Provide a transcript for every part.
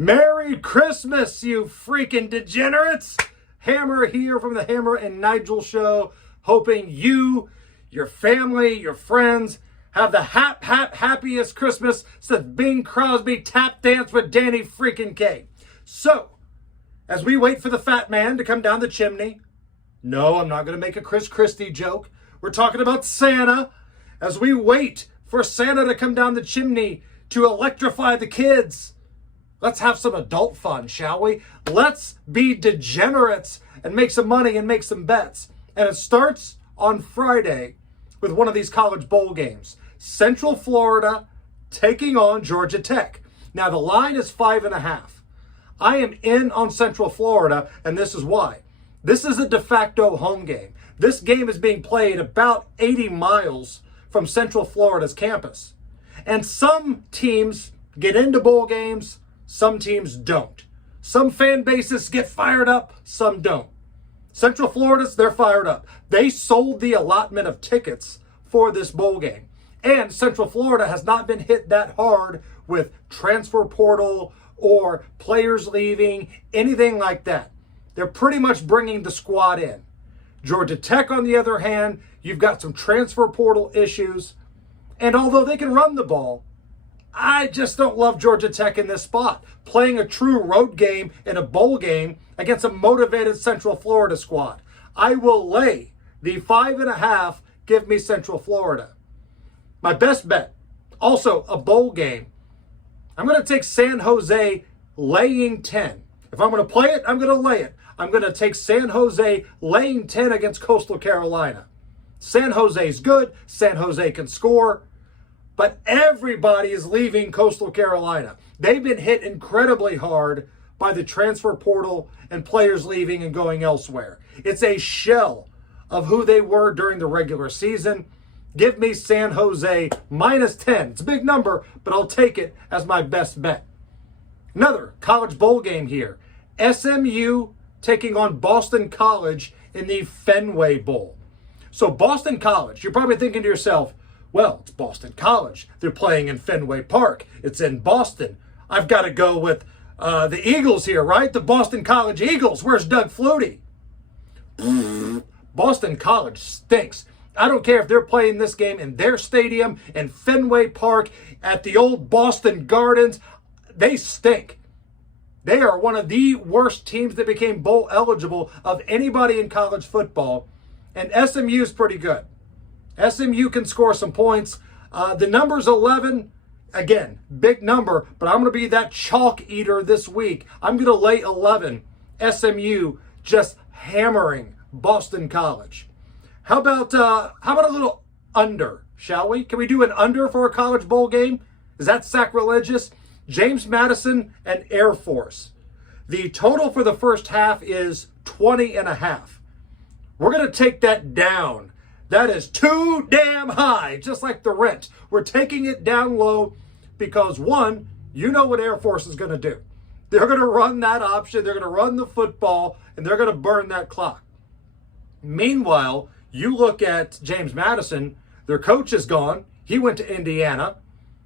Merry Christmas, you freaking degenerates! Hammer here from the Hammer and Nigel show, hoping you, your family, your friends have the happiest Christmas since Bing Crosby tap danced with Danny freaking Kaye. So, as we wait for the fat man to come down the chimney, no, I'm not going to make a Chris Christie joke. We're talking about Santa. As we wait for Santa to come down the chimney to electrify the kids, let's have some adult fun, shall we? Let's be degenerates and make some money and make some bets. And it starts on Friday with one of these college bowl games. Central Florida taking on Georgia Tech. Now, the line is 5.5. I am in on Central Florida, and this is why. This is a de facto home game. This game is being played about 80 miles from Central Florida's campus. And some teams get into bowl games, some teams don't. Some fan bases get fired up, some don't. Central Florida's, they're fired up. They sold the allotment of tickets for this bowl game. And Central Florida has not been hit that hard with transfer portal or players leaving, anything like that. They're pretty much bringing the squad in. Georgia Tech, on the other hand, you've got some transfer portal issues. And although they can run the ball, I just don't love Georgia Tech in this spot. Playing a true road game in a bowl game against a motivated Central Florida squad. I will lay the 5.5, give me Central Florida. My best bet, also a bowl game. I'm going to take San Jose laying 10. If I'm going to play it, I'm going to lay it. I'm going to take San Jose laying 10 against Coastal Carolina. San Jose's good. San Jose can score. But everybody is leaving Coastal Carolina. They've been hit incredibly hard by the transfer portal and players leaving and going elsewhere. It's a shell of who they were during the regular season. Give me San Jose minus 10. It's a big number, but I'll take it as my best bet. Another college bowl game here. SMU taking on Boston College in the Fenway Bowl. So Boston College, you're probably thinking to yourself, well, it's Boston College. They're playing in Fenway Park. It's in Boston. I've got to go with the Eagles here, right? The Boston College Eagles. Where's Doug Flutie? Boston College stinks. I don't care if they're playing this game in their stadium, in Fenway Park, at the old Boston Gardens. They stink. They are one of the worst teams that became bowl eligible of anybody in college football. And SMU is pretty good. SMU can score some points. The number's 11. Again, big number, but I'm going to be that chalk eater this week. I'm going to lay 11. SMU just hammering Boston College. How about a little under, shall we? Can we do an under for a college bowl game? Is that sacrilegious? James Madison and Air Force. The total for the first half is 20.5. We're going to take that down. That is too damn high, just like the rent. We're taking it down low because, one, you know what Air Force is going to do. They're going to run that option, they're going to run the football, and they're going to burn that clock. Meanwhile, you look at James Madison, their coach is gone. He went to Indiana.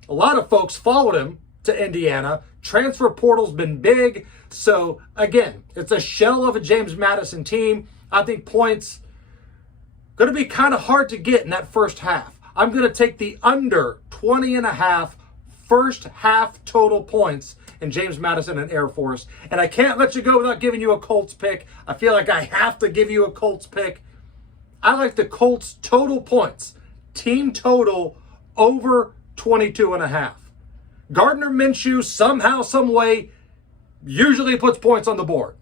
A lot of folks followed him to Indiana. Transfer portal's been big. So, again, it's a shell of a James Madison team. I think points going to be kind of hard to get in that first half. I'm going to take the under 20.5 first half total points in James Madison and Air Force. And I can't let you go without giving you a Colts pick. I feel like I have to give you a Colts pick. I like the Colts total points, team total over 22.5. Gardner Minshew somehow, some way, usually puts points on the board.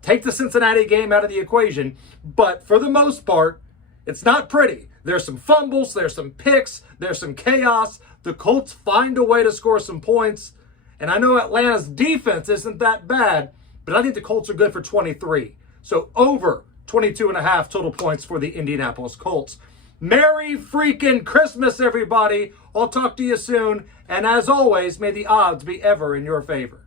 Take the Cincinnati game out of the equation, but for the most part, it's not pretty. There's some fumbles, there's some picks, there's some chaos. The Colts find a way to score some points, and I know Atlanta's defense isn't that bad, but I think the Colts are good for 23. So over 22.5 total points for the Indianapolis Colts. Merry freaking Christmas, everybody. I'll talk to you soon. And as always, may the odds be ever in your favor.